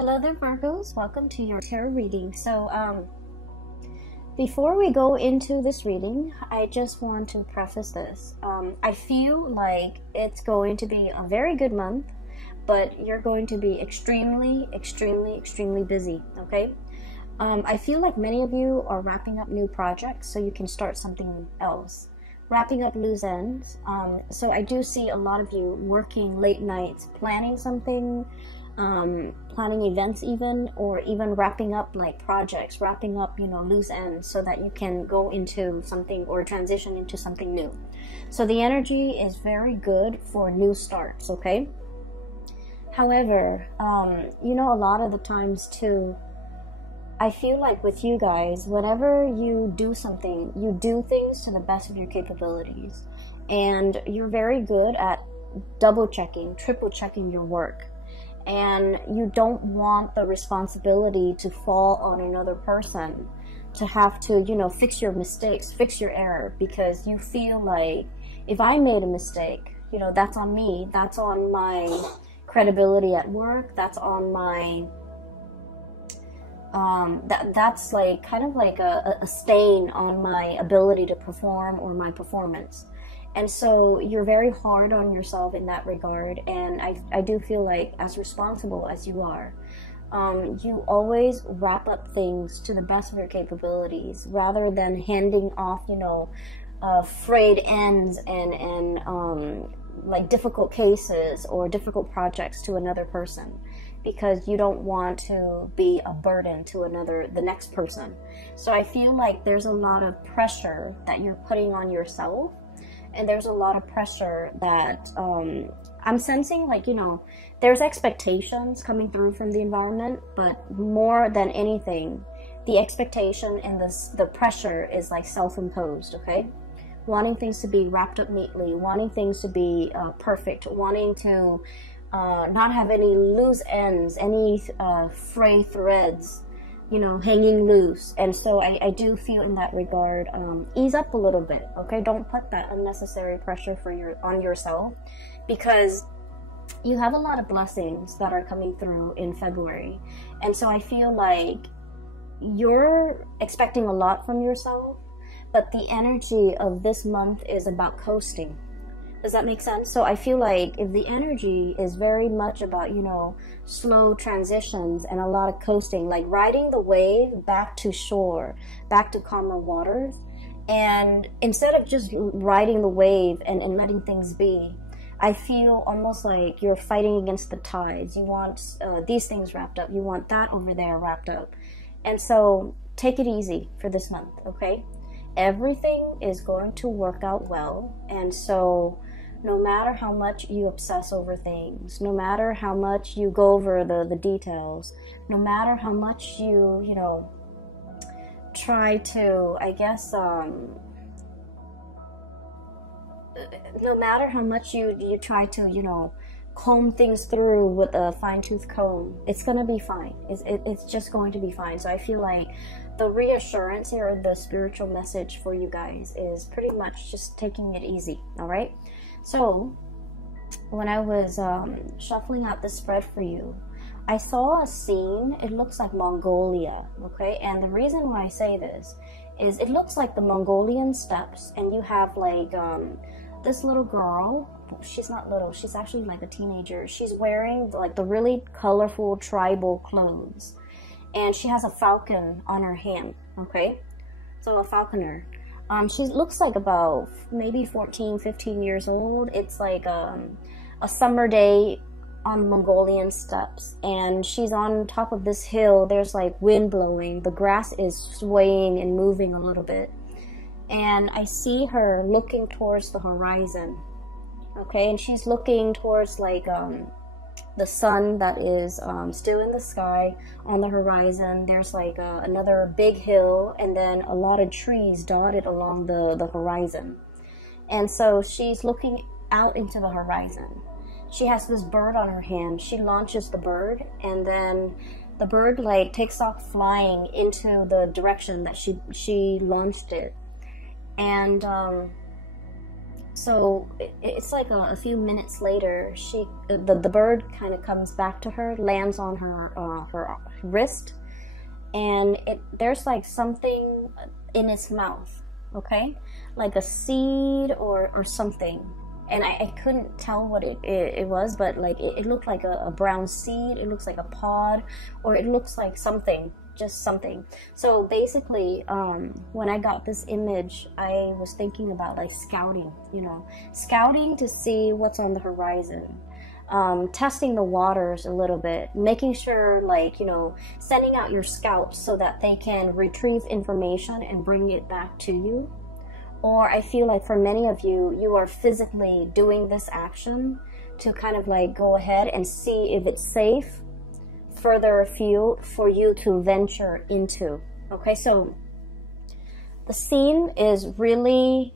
Hello there, Virgos. Welcome to your tarot reading. So, before we go into this reading, I just want to preface this. I feel like it's going to be a very good month, but you're going to be extremely busy, okay? I feel like many of you are wrapping up new projects so you can start something else. Wrapping up loose ends. So I do see a lot of you working late nights, planning something, planning events even, or even wrapping up like projects, wrapping up, loose ends so that you can go into something or transition into something new. So the energy is very good for new starts, okay? However, a lot of the times too, I feel like with you guys, whenever you do something, you do things to the best of your capabilities. And you're very good at double checking, triple checking your work. And you don't want the responsibility to fall on another person, to have to, fix your mistakes, fix your error, because you feel like if I made a mistake, that's on me, that's on my credibility at work, that's on my that's like kind of like a stain on my ability to perform or my performance. And so you're very hard on yourself in that regard, and I do feel like, as responsible as you are, you always wrap up things to the best of your capabilities rather than handing off frayed ends and like difficult cases or difficult projects to another person, because you don't want to be a burden to the next person. So I feel like there's a lot of pressure that you're putting on yourself, and there's a lot of pressure that I'm sensing, like, there's expectations coming through from the environment, but more than anything, the expectation and the pressure is like self-imposed, okay? Wanting things to be wrapped up neatly, wanting things to be perfect, wanting to not have any loose ends, any fray threads, hanging loose. And so I do feel in that regard, ease up a little bit, okay? Don't put that unnecessary pressure on yourself, because you have a lot of blessings that are coming through in February. And so I feel like you're expecting a lot from yourself, but the energy of this month is about coasting. Does that make sense? So I feel like if the energy is very much about, slow transitions and a lot of coasting, like riding the wave back to shore, back to calmer waters, and instead of just riding the wave and letting things be, I feel almost like you're fighting against the tides. You want these things wrapped up. You want that over there wrapped up. And so take it easy for this month, okay? Everything is going to work out well. And so no matter how much you obsess over things, no matter how much you go over the details, no matter how much you, try to, I guess, no matter how much you try to, comb things through with a fine-tooth comb, it's going to be fine. It's just going to be fine. So I feel like the reassurance here, the spiritual message for you guys is pretty much just taking it easy, all right? So when I was shuffling out the spread for you, I saw a scene. It looks like Mongolia, okay? And the reason why I say this is it looks like the Mongolian steppes, and you have like this little girl. She's not little, she's actually like a teenager. She's wearing like the really colorful tribal clothes, and she has a falcon on her hand, okay? So a falconer. She looks like about maybe 14, 15 years old. It's like a summer day on Mongolian steppes, and she's on top of this hill. There's like wind blowing. The grass is swaying and moving a little bit. And I see her looking towards the horizon, okay? And she's looking towards like the sun that is still in the sky on the horizon. There's like another big hill, and then a lot of trees dotted along the horizon. And so she's looking out into the horizon. She has this bird on her hand. She launches the bird, and then the bird like takes off flying into the direction that she launched it. And So it's like a few minutes later, the bird kind of comes back to her, lands on her wrist, and there's like something in its mouth, okay, like a seed or something. And I couldn't tell what it was, but like it looked like a brown seed, it looks like a pod, or it looks like something, just something. So basically, when I got this image, I was thinking about like scouting, you know, scouting to see what's on the horizon, testing the waters a little bit, making sure, like, you know, sending out your scouts so that they can retrieve information and bring it back to you. Or I feel like for many of you, you are physically doing this action to kind of like go ahead and see if it's safe further afield for you to venture into. Okay, so the scene is really,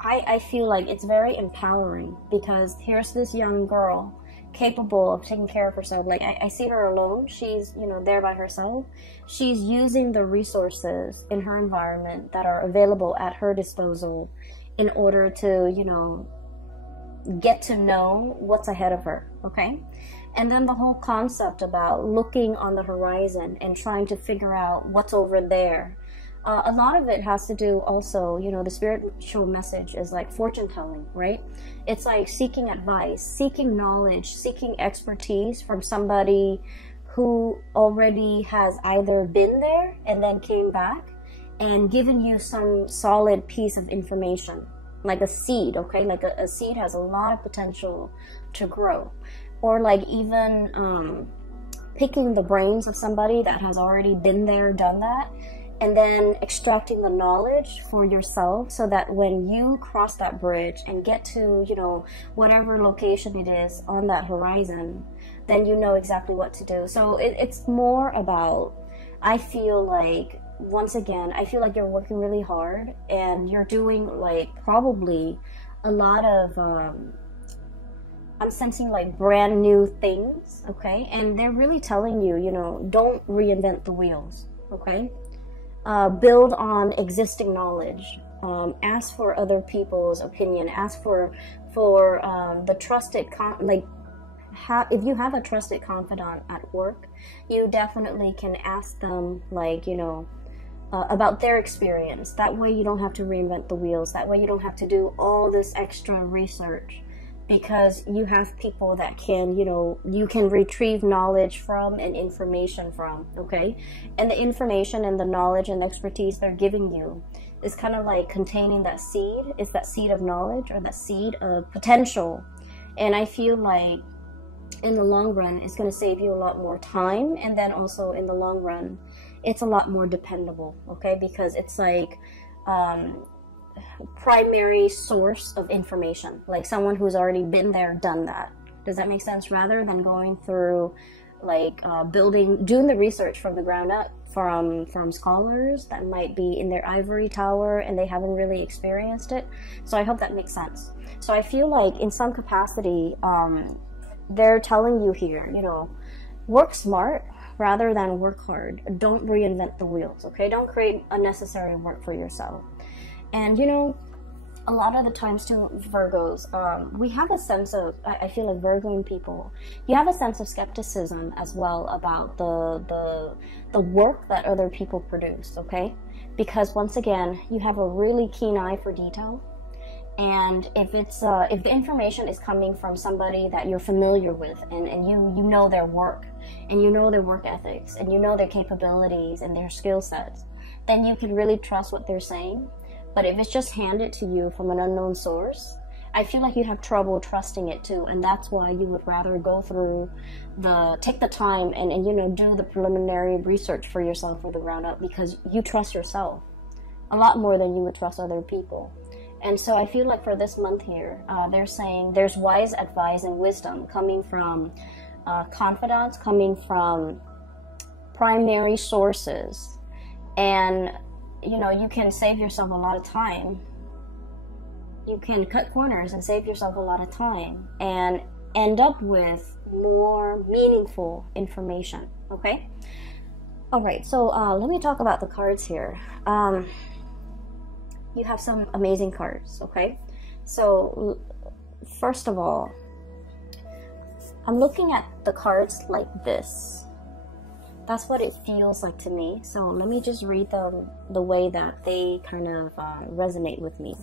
I feel like it's very empowering, because here's this young girl capable of taking care of herself. Like I see her alone. She's, you know, there by herself. She's using the resources in her environment that are available at her disposal in order to, you know, get to know what's ahead of her. Okay. And then the whole concept about looking on the horizon and trying to figure out what's over there. A lot of it has to do also, you know, the spiritual message is like fortune telling, right? It's like seeking advice, seeking knowledge, seeking expertise from somebody who already has either been there and then came back and given you some solid piece of information, like a seed, okay? Like a seed has a lot of potential to grow. Or like even picking the brains of somebody that has already been there, done that, and then extracting the knowledge for yourself so that when you cross that bridge and get to, you know, whatever location it is on that horizon, then you know exactly what to do. So it's more about, I feel like, once again, I feel like you're working really hard and you're doing like probably a lot of, I'm sensing like brand new things, okay? And they're really telling you, you know, don't reinvent the wheels, okay? Build on existing knowledge. Ask for other people's opinion. Ask for the trusted if you have a trusted confidant at work, you definitely can ask them, like, you know, about their experience. That way you don't have to reinvent the wheels. That way you don't have to do all this extra research, because you have people that can, you know, you can retrieve knowledge from and information from, okay? And the information and the knowledge and the expertise they're giving you is kind of like containing that seed. It's that seed of knowledge or that seed of potential. And I feel like in the long run, it's going to save you a lot more time. And then also in the long run, it's a lot more dependable, okay? Because it's like, primary source of information, like someone who's already been there, done that. Does that make sense? Rather than going through like doing the research from the ground up from scholars that might be in their ivory tower and they haven't really experienced it. So I hope that makes sense. So I feel like in some capacity, they're telling you here, you know, work smart rather than work hard. Don't reinvent the wheels, okay? Don't create unnecessary work for yourself. And, you know, a lot of the times too, Virgos, we have a sense of, I feel like Virgoing people, you have a sense of skepticism as well about the work that other people produce, okay? Because once again, you have a really keen eye for detail. And if it's if the information is coming from somebody that you're familiar with and you know their work and you know their work ethics and you know their capabilities and their skill sets, then you can really trust what they're saying. But if it's just handed to you from an unknown source, I feel like you have trouble trusting it too. And that's why you would rather go through take the time and you know, do the preliminary research for yourself for the ground up, because you trust yourself a lot more than you would trust other people. And so I feel like for this month here, they're saying there's wise advice and wisdom coming from confidants, coming from primary sources. And you know, you can save yourself a lot of time. You can cut corners and save yourself a lot of time and end up with more meaningful information, okay? All right, so let me talk about the cards here. You have some amazing cards, okay? So first of all, I'm looking at the cards like this. That's what it feels like to me. So let me just read them the way that they kind of resonate with me.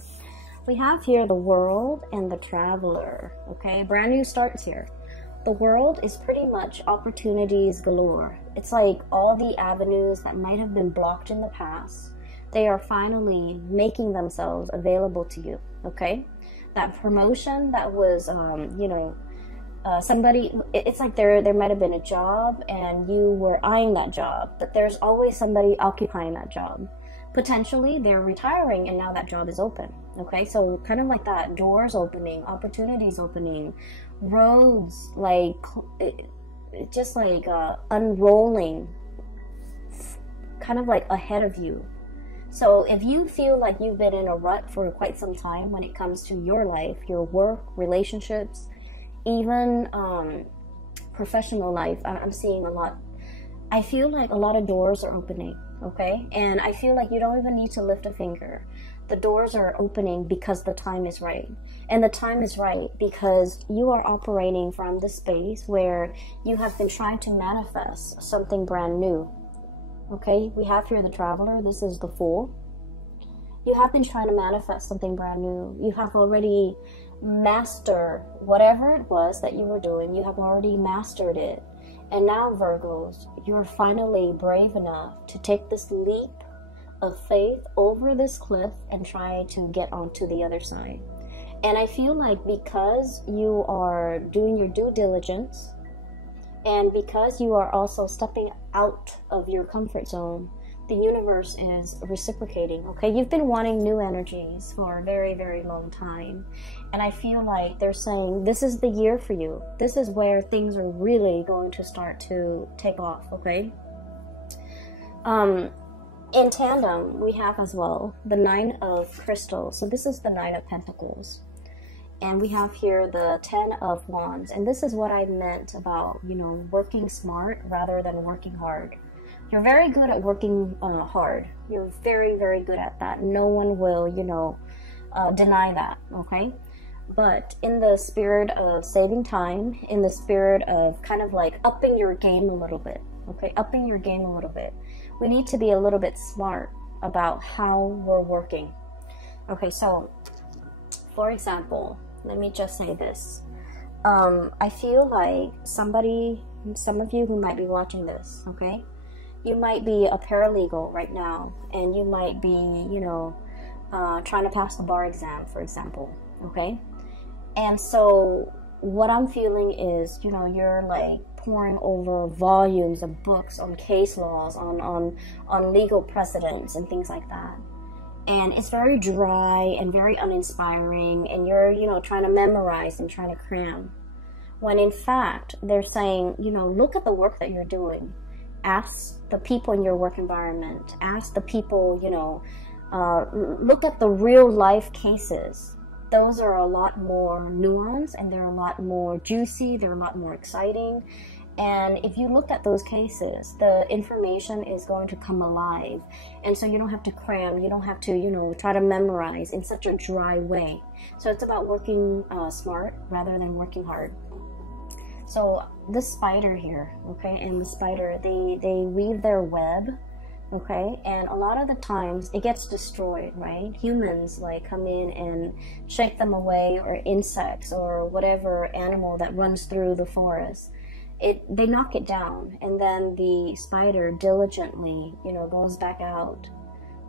We have here the World and the Traveler. Okay, brand new starts here. The World is pretty much opportunities galore. It's like all the avenues that might have been blocked in the past, they are finally making themselves available to you. Okay, that promotion that was somebody, it's like there might have been a job and you were eyeing that job, but there's always somebody occupying that job. Potentially they're retiring and now that job is open. Okay, so kind of like that, doors opening, opportunities opening, roads like just like unrolling kind of like ahead of you. So if you feel like you've been in a rut for quite some time when it comes to your life, your work, relationships, even professional life, I'm seeing a lot. I feel like a lot of doors are opening, okay? And I feel like you don't even need to lift a finger. The doors are opening because the time is right. And the time is right because you are operating from the space where you have been trying to manifest something brand new. Okay, we have here the Traveler. This is the Fool. You have been trying to manifest something brand new. You have already mastered whatever it was that you were doing. You have already mastered it. And now, Virgos, you're finally brave enough to take this leap of faith over this cliff and try to get onto the other side. And I feel like because you are doing your due diligence and because you are also stepping out of your comfort zone, the universe is reciprocating. Okay, you've been wanting new energies for a very, very long time, and I feel like they're saying this is the year for you. This is where things are really going to start to take off. Okay, in tandem we have as well the Nine of Crystals. So this is the Nine of Pentacles, and we have here the Ten of Wands, and this is what I meant about, you know, working smart rather than working hard. You're very good at working hard. You're very, very good at that. No one will, you know, deny that, okay? But in the spirit of saving time, in the spirit of kind of like upping your game a little bit, okay? Upping your game a little bit. We need to be a little bit smart about how we're working. Okay, so, for example, let me just say this. I feel like some of you who might be watching this, okay? You might be a paralegal right now, and you might be, you know, trying to pass the bar exam, for example, okay? And so what I'm feeling is, you know, you're like pouring over volumes of books on case laws, on legal precedents and things like that. And it's very dry and very uninspiring, and you're, you know, trying to memorize and trying to cram. When in fact, they're saying, you know, look at the work that you're doing. Ask the people in your work environment. Ask the people, you know, look at the real life cases. Those are a lot more nuanced and they're a lot more juicy. They're a lot more exciting. And if you look at those cases, the information is going to come alive. And so you don't have to cram. You don't have to, you know, try to memorize in such a dry way. So it's about working smart rather than working hard. So the spider here, okay, and the spider, they weave their web, okay, and a lot of the times it gets destroyed, right? Humans like come in and shake them away, or insects or whatever animal that runs through the forest. They knock it down, and then the spider diligently, you know, goes back out,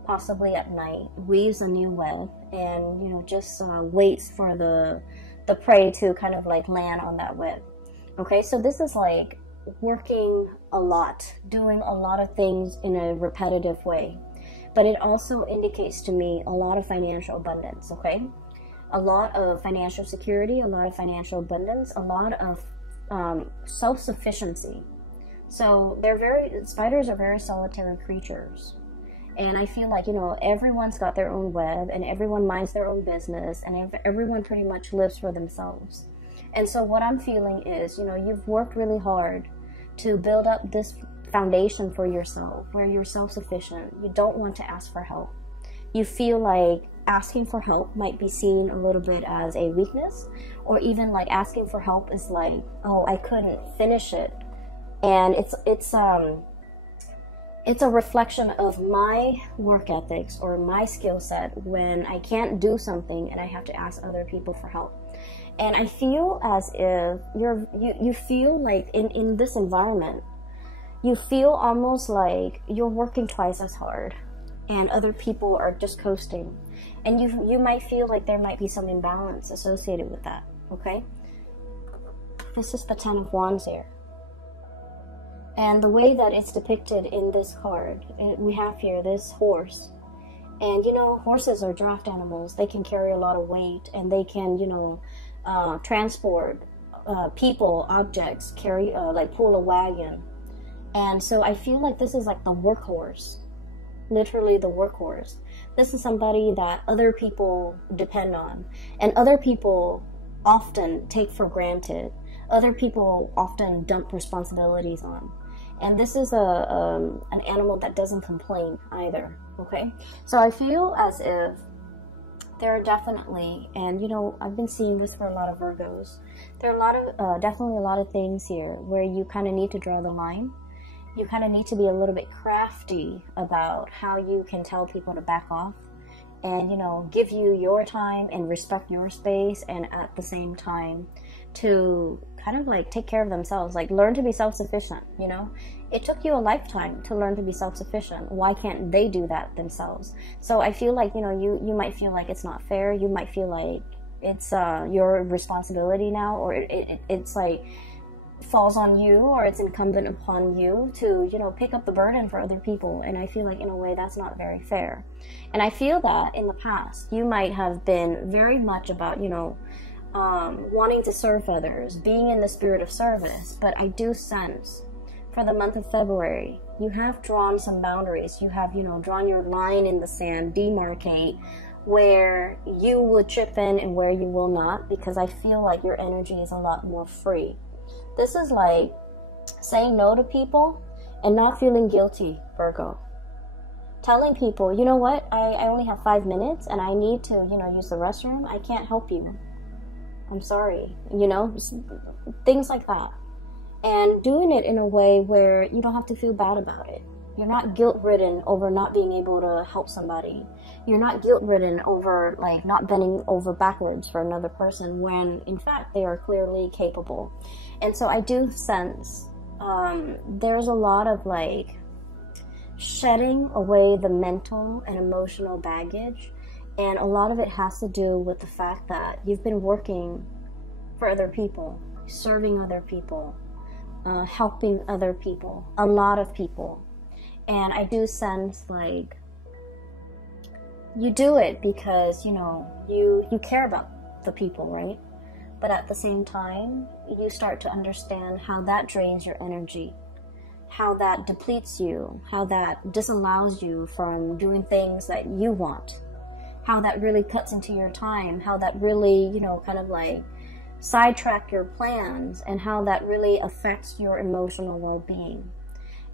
possibly at night, weaves a new web, and, you know, just waits for the prey to kind of like land on that web. Okay, so this is like working a lot, doing a lot of things in a repetitive way. But it also indicates to me a lot of financial abundance, okay? A lot of financial security, a lot of financial abundance, a lot of self-sufficiency. So spiders are very solitary creatures. And I feel like, you know, everyone's got their own web, and everyone minds their own business, and everyone pretty much lives for themselves. And so what I'm feeling is, you know, you've worked really hard to build up this foundation for yourself where you're self-sufficient. You don't want to ask for help. You feel like asking for help might be seen a little bit as a weakness, or even like asking for help is like, oh, I couldn't finish it. And it's a reflection of my work ethics or my skill set when I can't do something and I have to ask other people for help. And I feel as if you feel like in this environment, you feel almost like you're working twice as hard and other people are just coasting. And you might feel like there might be some imbalance associated with that, okay? This is the Ten of Wands here. And the way that it's depicted in this card, we have here this horse. And, you know, horses are draft animals. They can carry a lot of weight and they can, you know, transport people, objects, carry, like pull a wagon. And so I feel like this is like the workhorse, literally the workhorse. This is somebody that other people depend on, and other people often take for granted. Other people often dump responsibilities on. And this is an animal that doesn't complain either, okay? So I feel as if there are definitely, and you know, I've been seeing this for a lot of Virgos, there are a lot of, definitely a lot of things here where you kind of need to draw the line. You kind of need to be a little bit crafty about how you can tell people to back off and, you know, give you your time and respect your space, and at the same time to kind of like take care of themselves, like learn to be self-sufficient, you know? It took you a lifetime to learn to be self-sufficient. Why can't they do that themselves? So I feel like, you know, you might feel like it's not fair. You might feel like it's your responsibility now, or it's like falls on you, or it's incumbent upon you to, you know, pick up the burden for other people. And I feel like in a way that's not very fair. And I feel that in the past you might have been very much about, you know, wanting to serve others, being in the spirit of service. But I do sense for the month of February, you have drawn some boundaries. You have, you know, drawn your line in the sand, demarcate where you would chip in and where you will not, because I feel like your energy is a lot more free. This is like saying no to people and not feeling guilty, Virgo. Telling people, you know what, I only have 5 minutes and I need to, you know, use the restroom. I can't help you. I'm sorry. You know, things like that. And doing it in a way where you don't have to feel bad about it. You're not guilt-ridden over not being able to help somebody. You're not guilt-ridden over like not bending over backwards for another person when in fact they are clearly capable. And so I do sense there's a lot of like shedding away the mental and emotional baggage, and a lot of it has to do with the fact that you've been working for other people, serving other people, helping other people, a lot of people. And I do sense like you do it because, you know, you care about the people, right? But at the same time, you start to understand how that drains your energy, how that depletes you, how that disallows you from doing things that you want, how that really cuts into your time, how that really, you know, kind of like sidetrack your plans, and how that really affects your emotional well-being.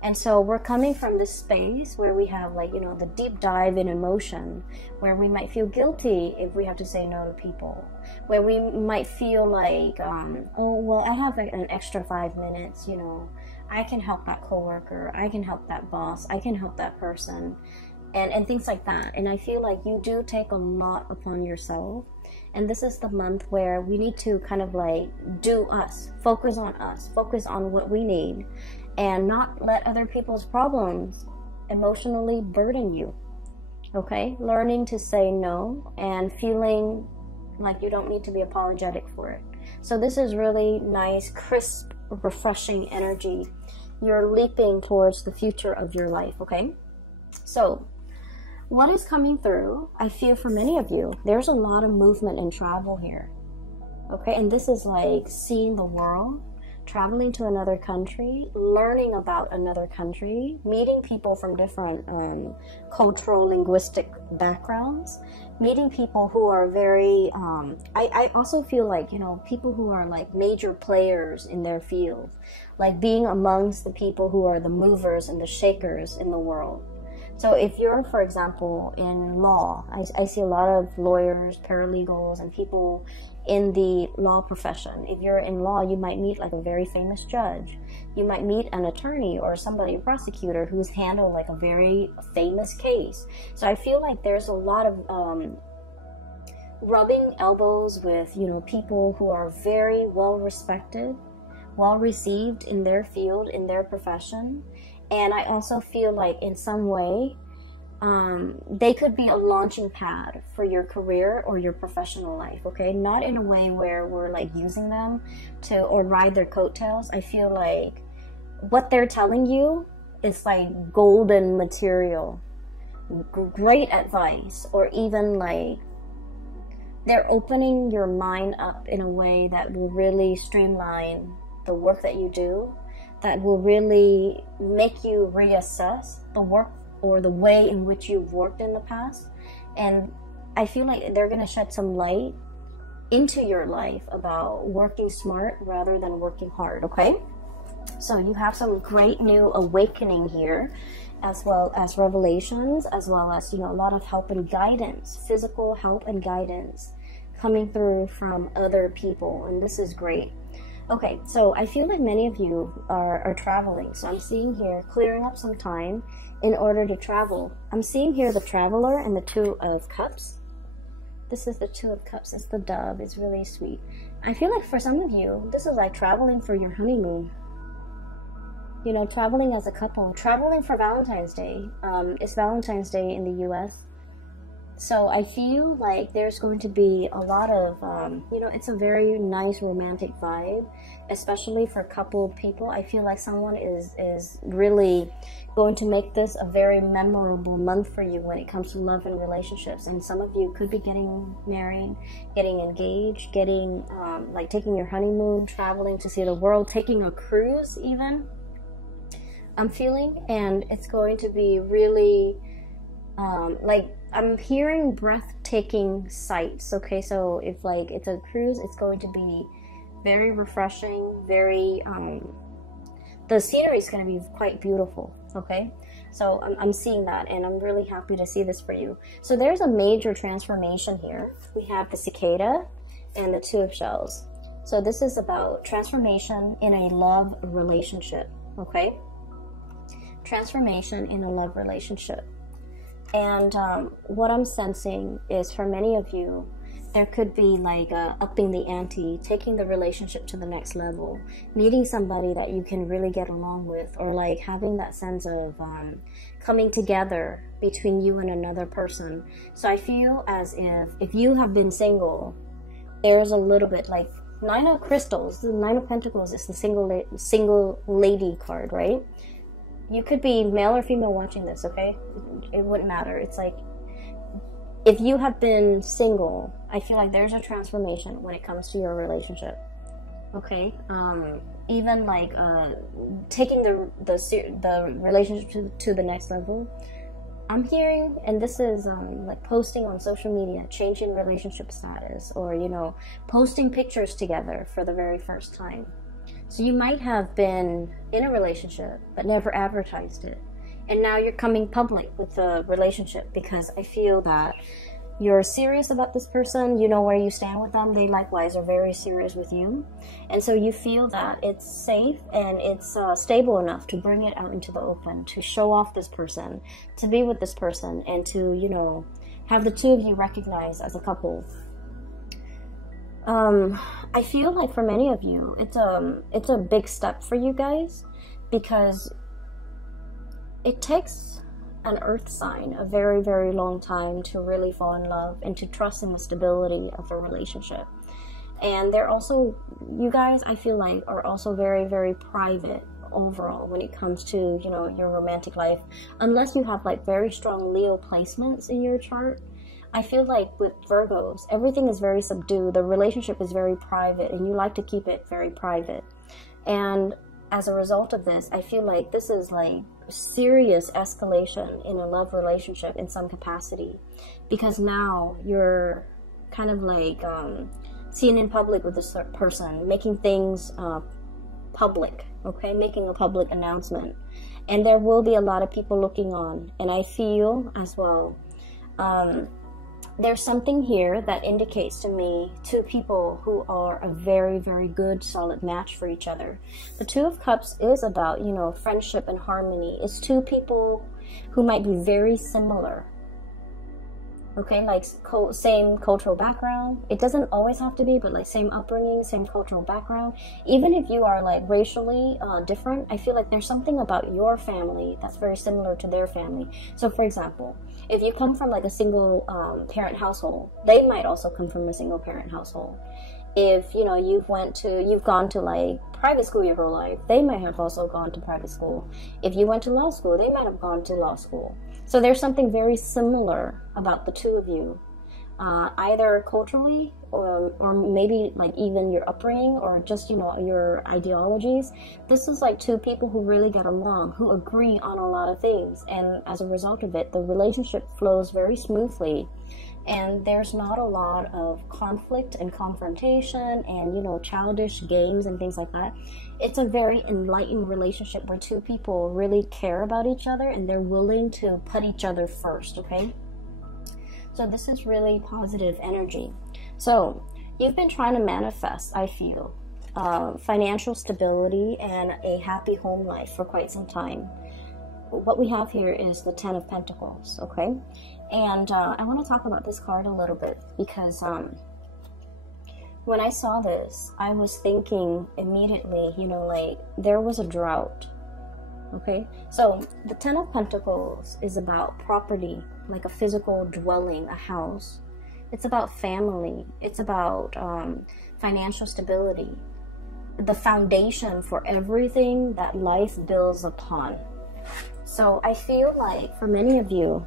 And so we're coming from this space where we have like, you know, the deep dive in emotion, where we might feel guilty if we have to say no to people, where we might feel like, oh, well, I have like an extra 5 minutes, you know, I can help that coworker, I can help that boss, I can help that person, and things like that. And I feel like you do take a lot upon yourself. And this is the month where we need to kind of like do us, focus on what we need, and not let other people's problems emotionally burden you, okay? Learning to say no and feeling like you don't need to be apologetic for it. So this is really nice, crisp, refreshing energy. You're leaping towards the future of your life, okay? So what is coming through, I feel for many of you, there's a lot of movement and travel here, okay? And this is like seeing the world, traveling to another country, learning about another country, meeting people from different cultural, linguistic backgrounds, meeting people who are very, I also feel like, you know, people who are like major players in their field, like being amongst the people who are the movers and the shakers in the world. So if you're, for example, in law, I see a lot of lawyers, paralegals, and people in the law profession. If you're in law, you might meet like a very famous judge. You might meet an attorney or somebody, a prosecutor, who's handled like a very famous case. So I feel like there's a lot of rubbing elbows with, you know, people who are very well respected, well received in their field, in their profession. And I also feel like in some way, they could be a launching pad for your career or your professional life, okay? Not in a way where we're like using them to, or ride their coattails. I feel like what they're telling you is like golden material, great advice, or even like they're opening your mind up in a way that will really streamline the work that you do, that will really make you reassess the work or the way in which you've worked in the past. And I feel like they're going to shed some light into your life about working smart rather than working hard, okay? So you have some great new awakening here, as well as revelations, as well as, you know, a lot of help and guidance, physical help and guidance coming through from other people, and this is great. Okay, so I feel like many of you are traveling. So I'm seeing here clearing up some time in order to travel. I'm seeing here the Traveler and the Two of Cups. This is the Two of Cups. It's the dove. It's really sweet. I feel like for some of you, this is like traveling for your honeymoon. You know, traveling as a couple. Traveling for Valentine's Day. It's Valentine's Day in the US. So I feel like there's going to be a lot of, you know, it's a very nice romantic vibe, especially for couple people. I feel like someone is really going to make this a very memorable month for you when it comes to love and relationships. And some of you could be getting married, getting engaged, getting, like taking your honeymoon, traveling to see the world, taking a cruise even, I'm feeling. And it's going to be really, like, I'm hearing breathtaking sights, okay? So if like it's a cruise, it's going to be very refreshing, very, the scenery is going to be quite beautiful, okay? So I'm seeing that, and I'm really happy to see this for you. So there's a major transformation here. We have the cicada and the Two of Shells. So this is about transformation in a love relationship, okay? Transformation in a love relationship. And what I'm sensing is for many of you, there could be like upping the ante, taking the relationship to the next level, meeting somebody that you can really get along with, or like having that sense of coming together between you and another person. So I feel as if you have been single, there's a little bit like Nine of Crystals, the Nine of Pentacles is the single lady card, right? You could be male or female watching this, okay? It wouldn't matter. It's like, if you have been single, I feel like there's a transformation when it comes to your relationship, okay? Even like taking the relationship to the next level. I'm hearing, and this is like posting on social media, changing relationship status, or, you know, posting pictures together for the very first time. So you might have been in a relationship but never advertised it, and now you're coming public with the relationship because I feel that you're serious about this person, you know where you stand with them, they likewise are very serious with you, and so you feel that it's safe and it's stable enough to bring it out into the open, to show off this person, to be with this person, and to, you know, have the two of you recognized as a couple. I feel like for many of you, it's a big step for you guys, because it takes an earth sign a very, very long time to really fall in love and to trust in the stability of a relationship. And they're also, you guys, I feel like, are also very, very private overall when it comes to, you know, your romantic life, unless you have like very strong Leo placements in your chart. I feel like with Virgos, everything is very subdued. The relationship is very private, and you like to keep it very private. And as a result of this, I feel like this is like serious escalation in a love relationship in some capacity, because now you're kind of like seen in public with this person, making things public, okay, making a public announcement. And there will be a lot of people looking on. And I feel as well, there's something here that indicates to me two people who are a very, very good, solid match for each other. The Two of Cups is about, you know, friendship and harmony. It's two people who might be very similar. Okay, like same cultural background. It doesn't always have to be, but like same upbringing, same cultural background. Even if you are like racially different, I feel like there's something about your family that's very similar to their family. So for example, if you come from like a single parent household, they might also come from a single parent household. If, you know, you've gone to like private school your whole life, they might have also gone to private school. If you went to law school, they might have gone to law school. So there's something very similar about the two of you, either culturally or maybe like even your upbringing or just, you know, your ideologies. This is like two people who really get along, who agree on a lot of things. And as a result of it, the relationship flows very smoothly. And there's not a lot of conflict and confrontation and, you know, childish games and things like that. It's a very enlightened relationship where two people really care about each other and they're willing to put each other first, okay? So this is really positive energy. So you've been trying to manifest, I feel, financial stability and a happy home life for quite some time. What we have here is the Ten of Pentacles, okay? And I want to talk about this card a little bit because when I saw this, I was thinking immediately, you know, like there was a drought, okay? So the Ten of Pentacles is about property, like a physical dwelling, a house. It's about family. It's about financial stability, the foundation for everything that life builds upon. So I feel like for many of you,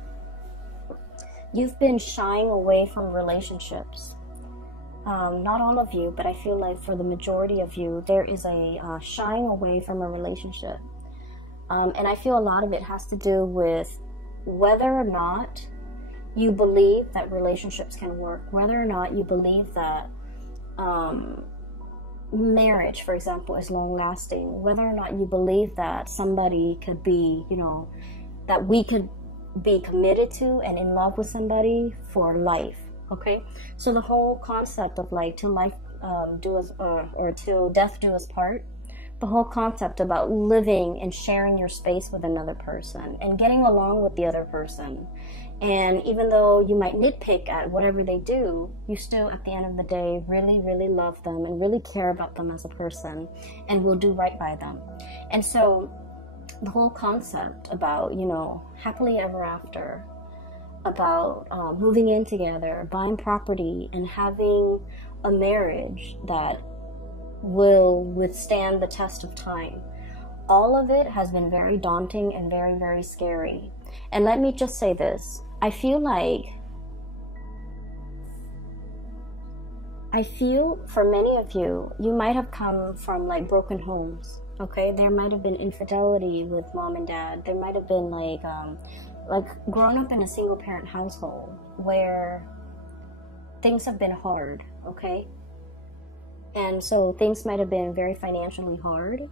you've been shying away from relationships. Not all of you, but I feel like for the majority of you, there is a shying away from a relationship. And I feel a lot of it has to do with whether or not you believe that relationships can work, whether or not you believe that marriage, for example, is long-lasting, whether or not you believe that somebody could be, you know, that we could be committed to and in love with somebody for life, okay? So the whole concept of like till life do us or till death do us part, the whole concept about living and sharing your space with another person and getting along with the other person. And even though you might nitpick at whatever they do, you still at the end of the day really, really love them and really care about them as a person and will do right by them. And so the whole concept about, you know, happily ever after, about moving in together, buying property, and having a marriage that will withstand the test of time. All of it has been very daunting and very, very scary. And let me just say this. I feel for many of you, you might have come from like broken homes. Okay, there might have been infidelity with mom and dad. There might have been like growing up in a single parent household where things have been hard, okay? And so things might have been very financially hard.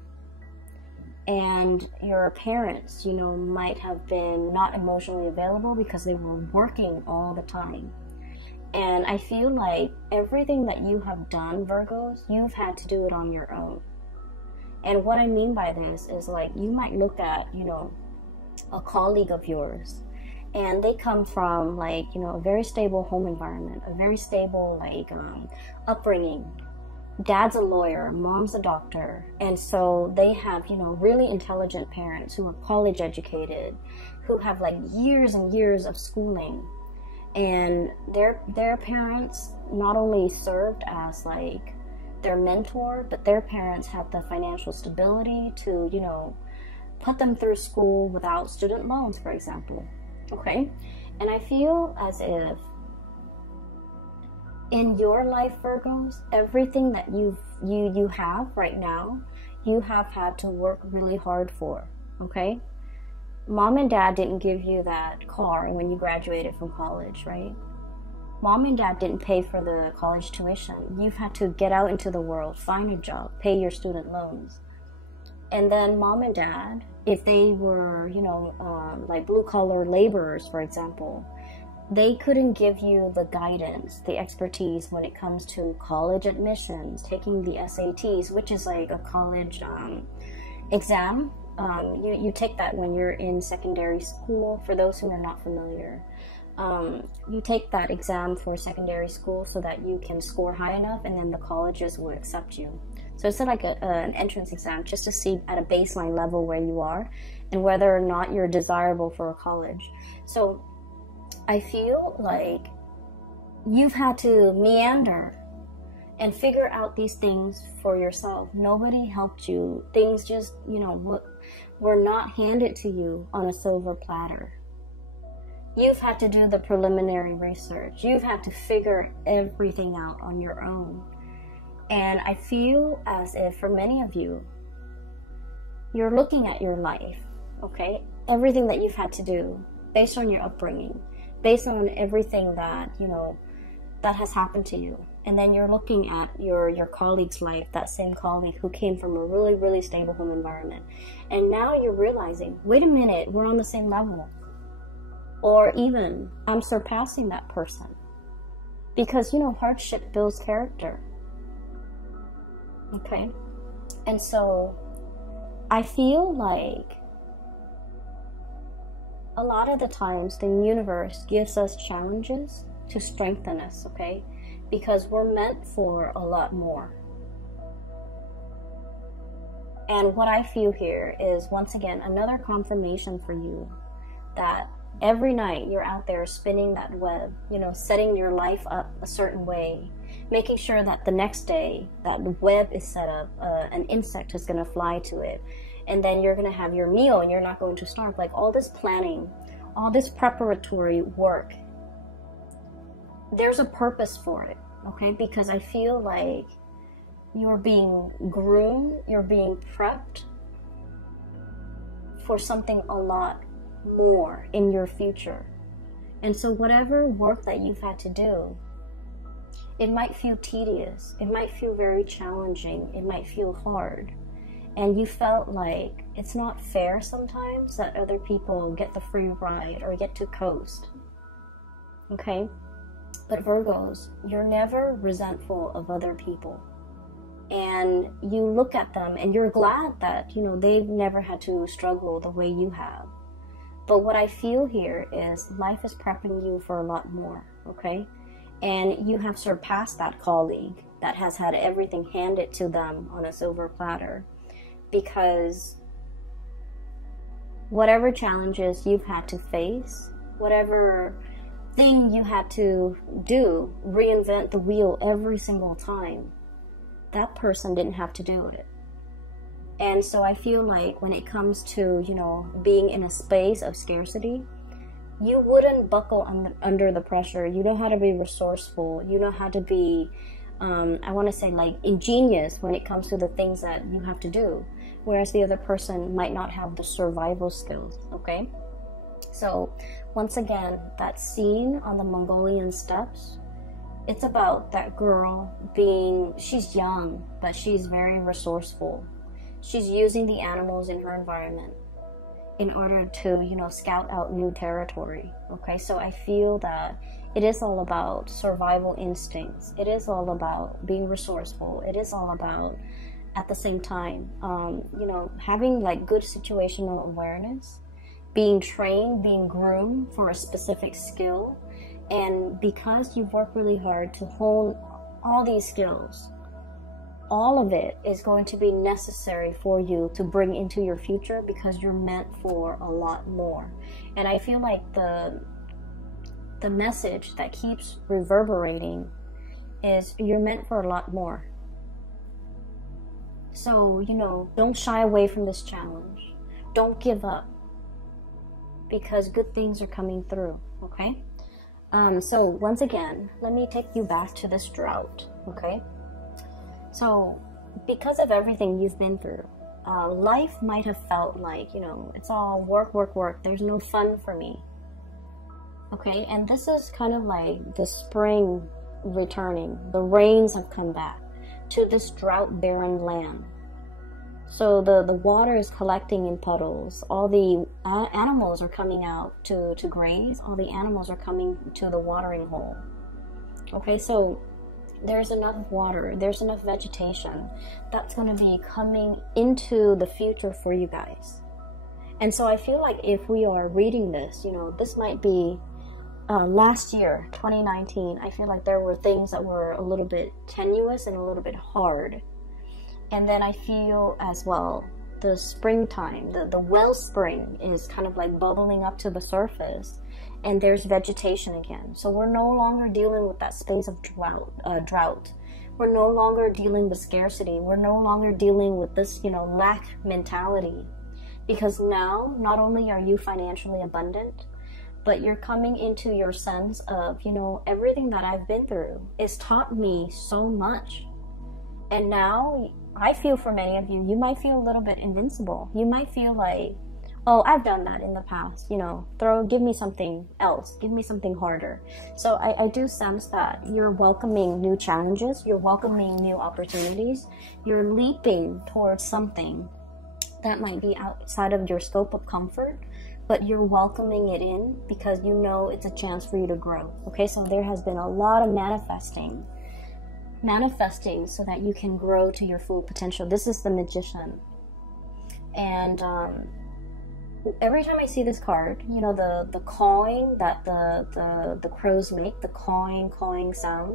And your parents, you know, might have been not emotionally available because they were working all the time. And I feel like everything that you have done, Virgos, you've had to do it on your own. And what I mean by this is like you might look at, you know, a colleague of yours and they come from like, you know, a very stable home environment, a very stable like upbringing. Dad's a lawyer, mom's a doctor, and so they have, you know, really intelligent parents who are college educated, who have like years and years of schooling. And their parents not only served as like their mentor, but their parents had the financial stability to, you know, put them through school without student loans, for example. Okay? And I feel as if in your life, Virgos, everything that you have right now, you have had to work really hard for, okay? Mom and dad didn't give you that car when you graduated from college, right? Mom and dad didn't pay for the college tuition. You've had to get out into the world, find a job, pay your student loans. And then mom and dad, if they were, you know, like blue-collar laborers, for example, they couldn't give you the guidance, the expertise when it comes to college admissions, taking the SATs, which is like a college exam. You take that when you're in secondary school. For those who are not familiar, you take that exam for secondary school so that you can score high enough, and then the colleges will accept you. So it's like an entrance exam, just to see at a baseline level where you are and whether or not you're desirable for a college. So I feel like you've had to meander and figure out these things for yourself. Nobody helped you. Things just, you know, were not handed to you on a silver platter. You've had to do the preliminary research. You've had to figure everything out on your own. And I feel as if for many of you, you're looking at your life, okay? Everything that you've had to do based on your upbringing, based on everything that, you know, that has happened to you. And then you're looking at your colleague's life, that same colleague who came from a really, really stable home environment. And now you're realizing, wait a minute, we're on the same level. Or even, I'm surpassing that person. Because, you know, hardship builds character. Okay? And so, I feel like a lot of the times the universe gives us challenges to strengthen us, okay? Because we're meant for a lot more. And what I feel here is, once again, another confirmation for you that every night you're out there spinning that web, you know, setting your life up a certain way, making sure that the next day that the web is set up, an insect is going to fly to it, and then you're going to have your meal and you're not going to starve. Like all this planning, all this preparatory work, there's a purpose for it, okay? Because I feel like you're being groomed, you're being prepped for something a lot more in your future. And so whatever work that you've had to do, it might feel tedious, it might feel very challenging, it might feel hard, and you felt like it's not fair sometimes that other people get the free ride or get to coast, okay? But Virgos, you're never resentful of other people, and you look at them and you're glad that, you know, they've never had to struggle the way you have. But what I feel here is life is prepping you for a lot more, okay? And you have surpassed that colleague that has had everything handed to them on a silver platter, because whatever challenges you've had to face, whatever thing you had to do, reinvent the wheel every single time, that person didn't have to do it. And so I feel like when it comes to, you know, being in a space of scarcity, you wouldn't buckle under the pressure. You know how to be resourceful. You know how to be, I want to say, like, ingenious when it comes to the things that you have to do. Whereas the other person might not have the survival skills, okay? So, once again, that scene on the Mongolian steppes, it's about that girl being, she's young, but she's very resourceful. She's using the animals in her environment in order to, you know, scout out new territory, okay? So I feel that it is all about survival instincts. It is all about being resourceful. It is all about, at the same time, you know, having like good situational awareness, being trained, being groomed for a specific skill. And because you've worked really hard to hone all these skills, all of it is going to be necessary for you to bring into your future, because you're meant for a lot more. And I feel like the message that keeps reverberating is you're meant for a lot more. So, you know, don't shy away from this challenge. Don't give up, because good things are coming through, okay? So once again, let me take you back to this drought, okay? So, because of everything you've been through, life might have felt like, you know, it's all work, work, work. There's no fun for me. Okay, and this is kind of like the spring returning. The rains have come back to this drought-barren land. So the water is collecting in puddles. All the animals are coming out to graze. All the animals are coming to the watering hole. Okay, so there's enough water, there's enough vegetation that's going to be coming into the future for you guys. And so I feel like if we are reading this, you know, this might be last year, 2019, I feel like there were things that were a little bit tenuous and a little bit hard. And then I feel as well, the springtime, the wellspring is kind of like bubbling up to the surface, and there's vegetation again. So we're no longer dealing with that space of drought. We're no longer dealing with scarcity. We're no longer dealing with this, you know, lack mentality. Because now, not only are you financially abundant, but you're coming into your sense of, you know, everything that I've been through has taught me so much. And now, I feel for many of you, you might feel a little bit invincible. You might feel like, oh, I've done that in the past, you know, give me something else, give me something harder. So I do sense that you're welcoming new challenges, you're welcoming new opportunities, you're leaping towards something that might be outside of your scope of comfort, but you're welcoming it in because you know it's a chance for you to grow. Okay, so there has been a lot of manifesting so that you can grow to your full potential. This is the Magician. And every time I see this card, you know, the cawing that the crows make, the cawing sound,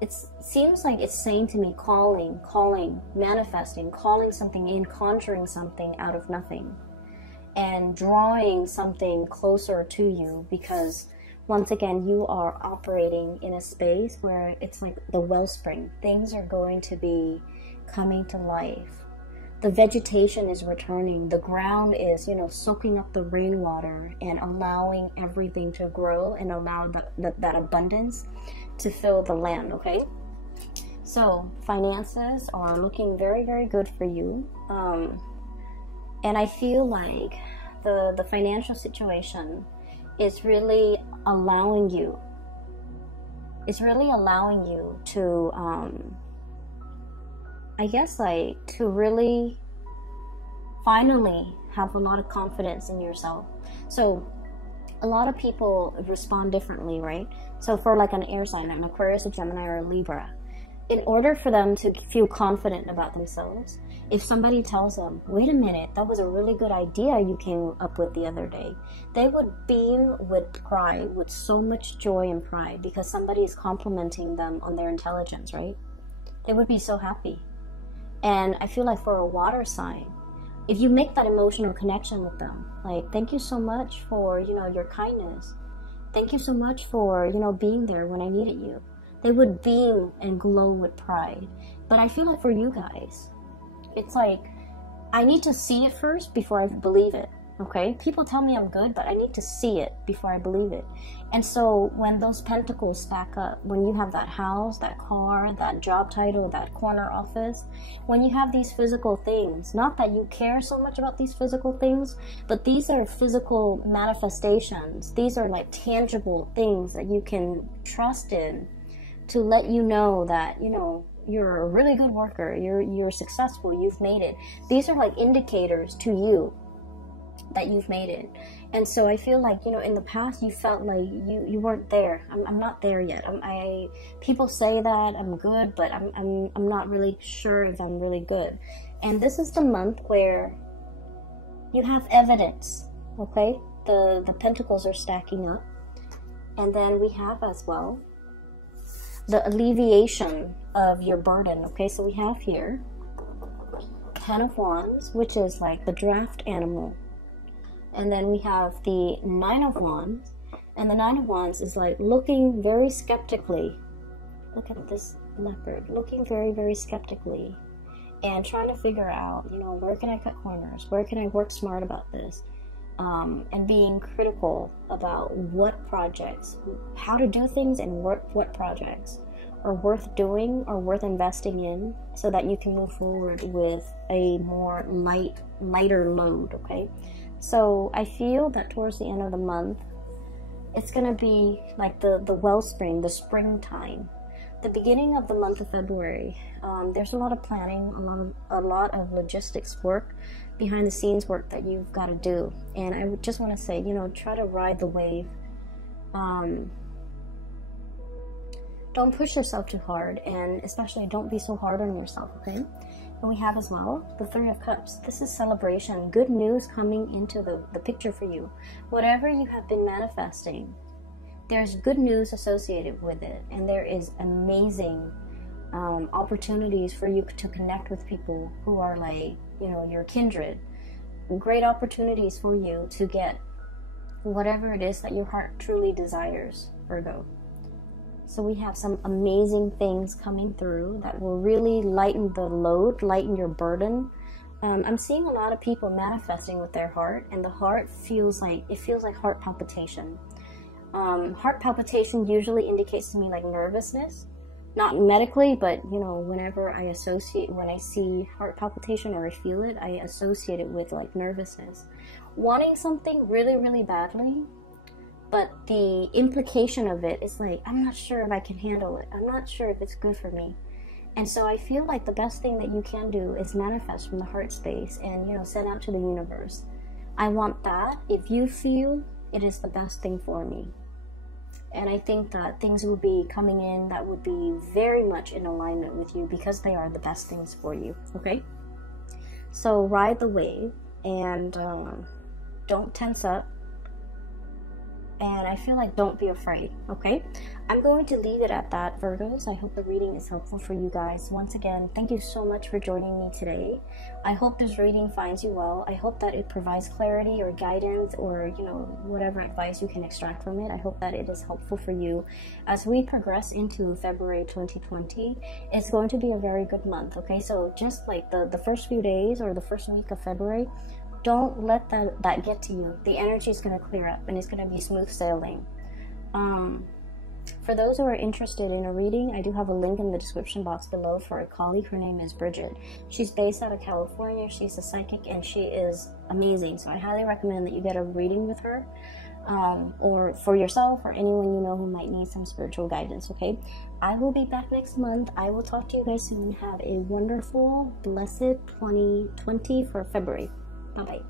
it seems like it's saying to me, calling, manifesting, calling something in, conjuring something out of nothing, and drawing something closer to you, because once again, you are operating in a space where it's like the wellspring. Things are going to be coming to life. The vegetation is returning. The ground is, you know, soaking up the rainwater and allowing everything to grow and allow that abundance to fill the land, okay? So finances are looking very, very good for you. And I feel like the financial situation is really allowing you to I guess like to really finally have a lot of confidence in yourself. So a lot of people respond differently, right? So for like an air sign, an Aquarius, a Gemini, or a Libra, in order for them to feel confident about themselves, if somebody tells them, wait a minute, that was a really good idea you came up with the other day, they would beam with pride, with so much joy and pride, because somebody is complimenting them on their intelligence, right? They would be so happy. And I feel like for a water sign, if you make that emotional connection with them, like, thank you so much for, you know, your kindness. Thank you so much for, you know, being there when I needed you. They would beam and glow with pride. But I feel like for you guys, it's like, I need to see it first before I believe it, okay? People tell me I'm good, but I need to see it before I believe it. And so when those pentacles stack up, when you have that house, that car, that job title, that corner office, when you have these physical things, not that you care so much about these physical things, but these are physical manifestations. These are like tangible things that you can trust in to let you know that, you know, you're a really good worker, you're successful, you've made it. These are like indicators to you that you've made it. And so I feel like, you know, in the past you felt like you weren't there. I'm not there yet. People say that I'm good, but I'm not really sure if I'm really good. And this is the month where you have evidence, okay? The pentacles are stacking up. And then we have as well the alleviation of your burden, okay? So we have here 10 of Wands, which is like the draft animal. And then we have the 9 of Wands, and the 9 of Wands is like looking very skeptically. Look at this leopard, looking very, very skeptically and trying to figure out, you know, where can I cut corners? Where can I work smart about this? And being critical about what projects, how to do things, and what projects are worth doing or worth investing in, so that you can move forward with a more lighter load, okay? So I feel that towards the end of the month, it's going to be like the wellspring, the springtime, the beginning of the month of February, there's a lot of planning, a lot of logistics work, behind the scenes work that you've got to do. And I would just want to say, you know, try to ride the wave. Don't push yourself too hard, and especially don't be so hard on yourself, okay? And we have as well the Three of Cups. This is celebration, good news coming into the picture for you. Whatever you have been manifesting, there's good news associated with it, and there is amazing opportunities for you to connect with people who are like, you know, your kindred. Great opportunities for you to get whatever it is that your heart truly desires, Virgo. So we have some amazing things coming through that will really lighten the load, lighten your burden. I'm seeing a lot of people manifesting with their heart, and the heart feels like heart palpitation. Heart palpitation usually indicates to me like nervousness, not medically, but you know, when I see heart palpitation or I feel it, I associate it with like nervousness, wanting something really, really badly. But the implication of it is like, I'm not sure if I can handle it. I'm not sure if it's good for me. And so I feel like the best thing that you can do is manifest from the heart space and, you know, send out to the universe. I want that. If you feel it is the best thing for me. And I think that things will be coming in that would be very much in alignment with you because they are the best things for you, okay? So ride the wave and don't tense up. And I feel like don't be afraid, okay? I'm going to leave it at that, Virgos. I hope the reading is helpful for you guys. Once again, thank you so much for joining me today. I hope this reading finds you well. I hope that it provides clarity or guidance or, you know, whatever advice you can extract from it. I hope that it is helpful for you. As we progress into February 2020, it's going to be a very good month, okay? So just like the first few days or the first week of February, don't let that get to you. The energy is going to clear up and it's going to be smooth sailing. For those who are interested in a reading, I do have a link in the description box below for a colleague. Her name is Bridget. She's based out of California. She's a psychic and she is amazing. So I highly recommend that you get a reading with her, or for yourself or anyone you know who might need some spiritual guidance, okay? I will be back next month. I will talk to you guys soon. Have a wonderful, blessed 2020 for February. Bye-bye.